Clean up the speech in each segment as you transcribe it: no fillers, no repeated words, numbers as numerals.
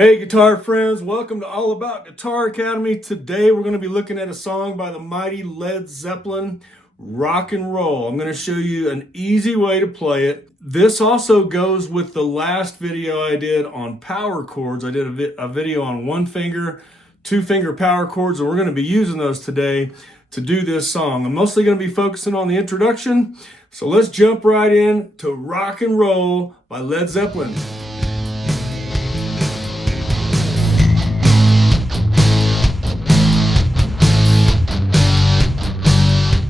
Hey guitar friends, welcome to All About Guitar Academy. Today we're going to be looking at a song by the mighty Led Zeppelin, Rock and Roll. I'm going to show you an easy way to play it. This also goes with the last video I did on power chords. I did a video on one finger, two finger power chords, and we're going to be using those today to do this song. I'm mostly going to be focusing on the introduction, so let's jump right in to Rock and Roll by Led Zeppelin.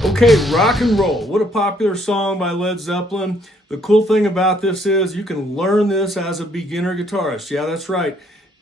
Okay, Rock and Roll. What a popular song by Led Zeppelin. The cool thing about this is you can learn this as a beginner guitarist. Yeah, that's right.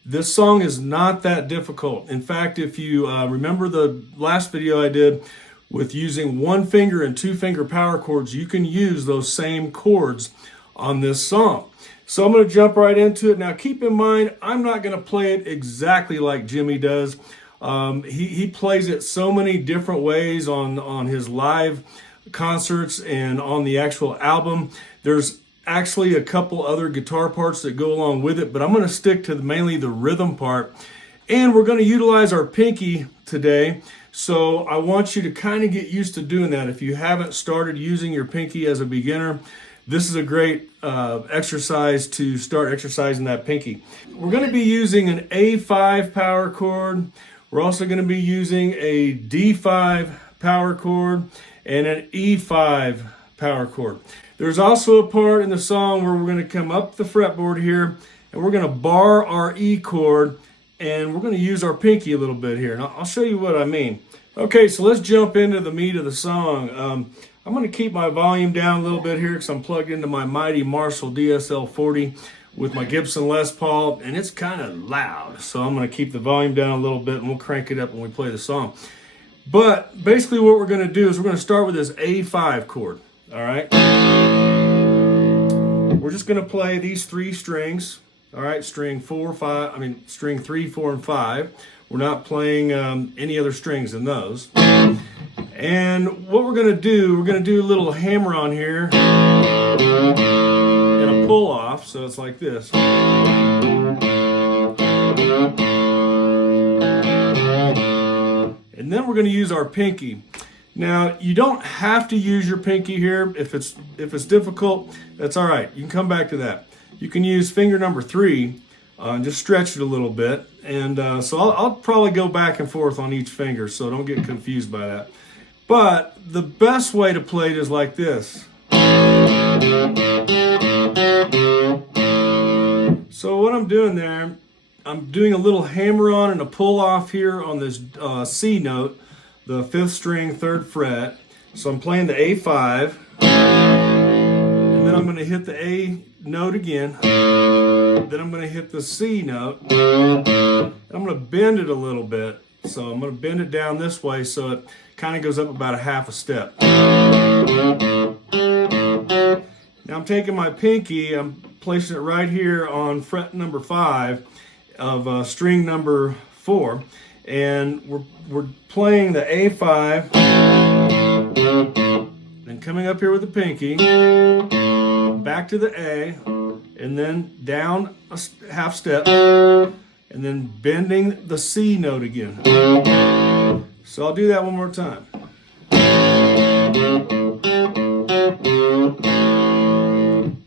This song is not that difficult. In fact, if you remember the last video I did with using one finger and two finger power chords, you can use those same chords on this song. So I'm going to jump right into it. Now keep in mind, I'm not going to play it exactly like Jimmy does. He plays it so many different ways on his live concerts and on the actual album. There's actually a couple other guitar parts that go along with it, but I'm going to stick to mainly the rhythm part. And we're going to utilize our pinky today. So I want you to kind of get used to doing that. If you haven't started using your pinky as a beginner, this is a great exercise to start exercising that pinky. We're going to be using an A5 power chord. We're also going to be using a D5 power chord and an E5 power chord. There's also a part in the song where we're going to come up the fretboard here and we're going to bar our E chord and we're going to use our pinky a little bit here. And I'll show you what I mean. Okay, so let's jump into the meat of the song. I'm going to keep my volume down a little bit here because I'm plugged into my mighty Marshall DSL-40 with my Gibson Les Paul, and it's kind of loud. So I'm going to keep the volume down a little bit and we'll crank it up when we play the song. But basically what we're going to do is we're going to start with this A5 chord, all right? We're just going to play these three strings, all right? String 3, 4, and 5. We're not playing any other strings in those. And what we're going to do a little hammer on here and a pull off, so it's like this. And then we're going to use our pinky. Now, you don't have to use your pinky here. If it's difficult, that's all right. You can come back to that. You can use finger number 3 and just stretch it a little bit. And so I'll probably go back and forth on each finger, so don't get confused by that. But the best way to play it is like this. So what I'm doing there, I'm doing a little hammer on and a pull off here on this C note, the 5th string, 3rd fret. So I'm playing the A5, and then I'm going to hit the A note again. Then I'm going to hit the C note. I'm going to bend it a little bit. So I'm going to bend it down this way so it kind of goes up about a half a step. Now I'm taking my pinky, I'm placing it right here on fret number 5 of string number 4, and we're playing the A5, then coming up here with the pinky, back to the A, and then down a half step, and then bending the C note again. So I'll do that one more time.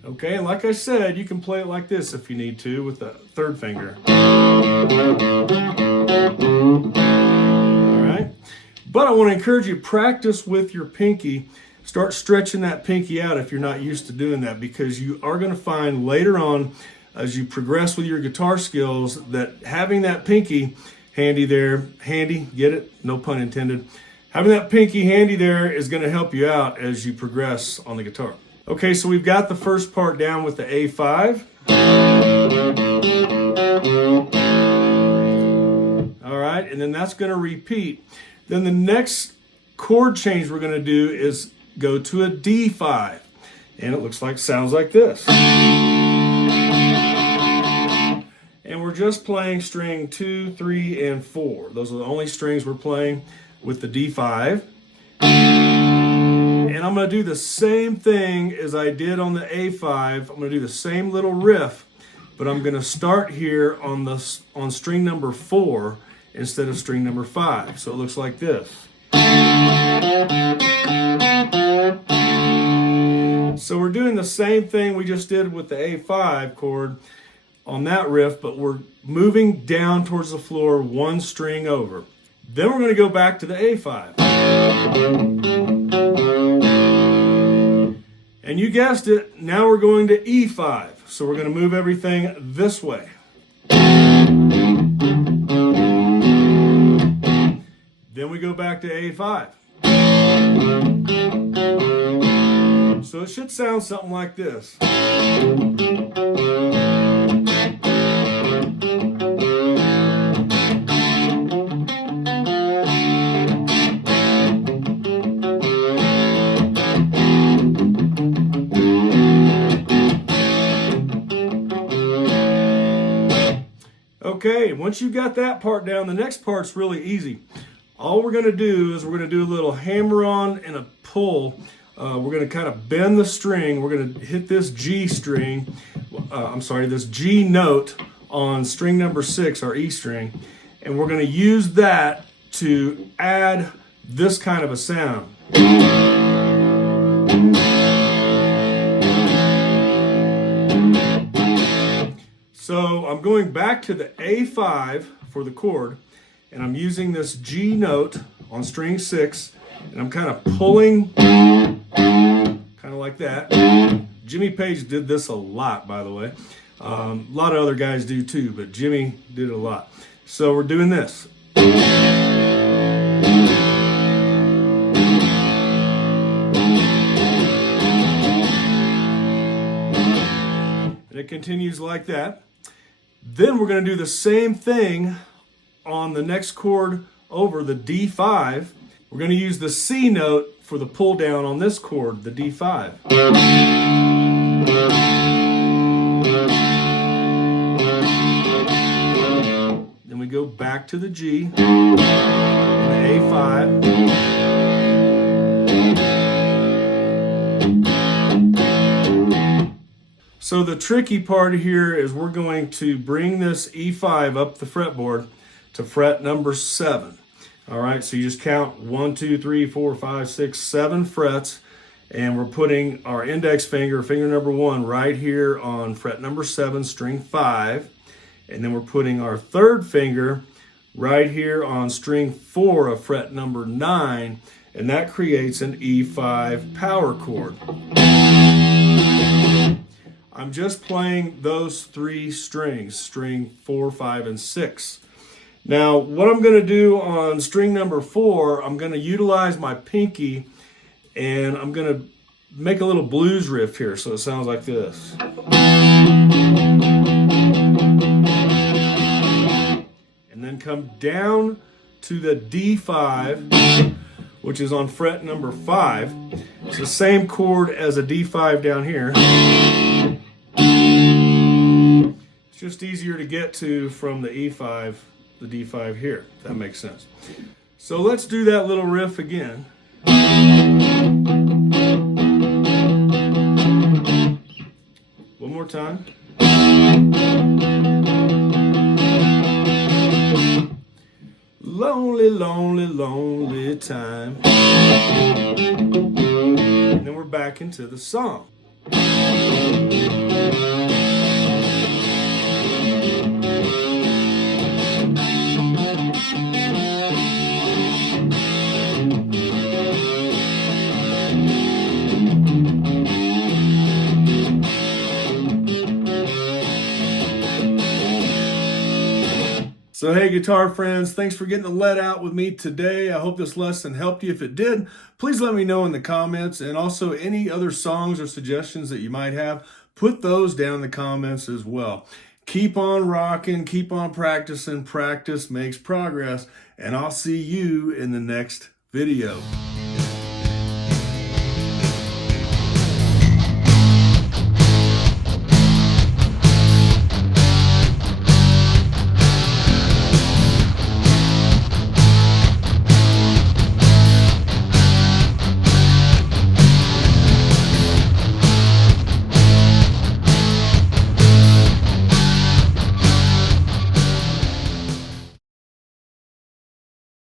Okay, and like I said, you can play it like this if you need to with the 3rd finger. All right, but I want to encourage you to practice with your pinky. Start stretching that pinky out if you're not used to doing that, because you are going to find later on as you progress with your guitar skills that having that pinky handy there, handy, get it? No pun intended. Having that pinky handy there is going to help you out as you progress on the guitar. Okay, so we've got the first part down with the A5. All right, and then that's going to repeat. Then the next chord change we're going to do is go to a D5. And it sounds like this. And we're just playing string 2, 3, and 4. Those are the only strings we're playing with the D5. And I'm going to do the same thing as I did on the A5. I'm going to do the same little riff but I'm going to start here on string number 4 instead of string number 5. So it looks like this. So we're doing the same thing we just did with the A5 chord on that riff, but we're moving down towards the floor one string over. Then we're going to go back to the A5. And you guessed it, now we're going to E5. So we're going to move everything this way. Then we go back to A5. So it should sound something like this. Okay, once you've got that part down, the next part's really easy. All we're going to do is we're going to do a little hammer-on and a pull. We're going to kind of bend the string. We're going to hit this G string, this G note on string number 6, our E string, and we're going to use that to add this kind of a sound. So I'm going back to the A5 for the chord, and I'm using this G note on string 6, and I'm kind of pulling, kind of like that. Jimmy Page did this a lot, by the way. A lot of other guys do too, but Jimmy did it a lot. So we're doing this. And it continues like that. Then we're going to do the same thing on the next chord over, the D5. We're going to use the C note for the pull down on this chord, the D5. Then we go back to the G, and the A5. So the tricky part here is we're going to bring this E5 up the fretboard to fret number 7. All right, so you just count 1, 2, 3, 4, 5, 6, 7 frets, and we're putting our index finger, finger number 1, right here on fret number 7, string 5, and then we're putting our third finger right here on string 4 of fret number 9, and that creates an E5 power chord. I'm just playing those 3 strings, string 4, 5, and 6. Now, what I'm going to do on string number 4, I'm going to utilize my pinky, and I'm going to make a little blues riff here, so it sounds like this. And then come down to the D5, which is on fret number 5. It's the same chord as a D5 down here. It's just easier to get to from the E5, the D5 here, if that makes sense. So let's do that little riff again. One more time. Lonely, lonely, lonely time. And then we're back into the song. So hey guitar friends, thanks for getting the lead out with me today. I hope this lesson helped you. If it did, please let me know in the comments, and also any other songs or suggestions that you might have, put those down in the comments as well. Keep on rocking, keep on practicing. Practice makes progress, and I'll see you in the next video.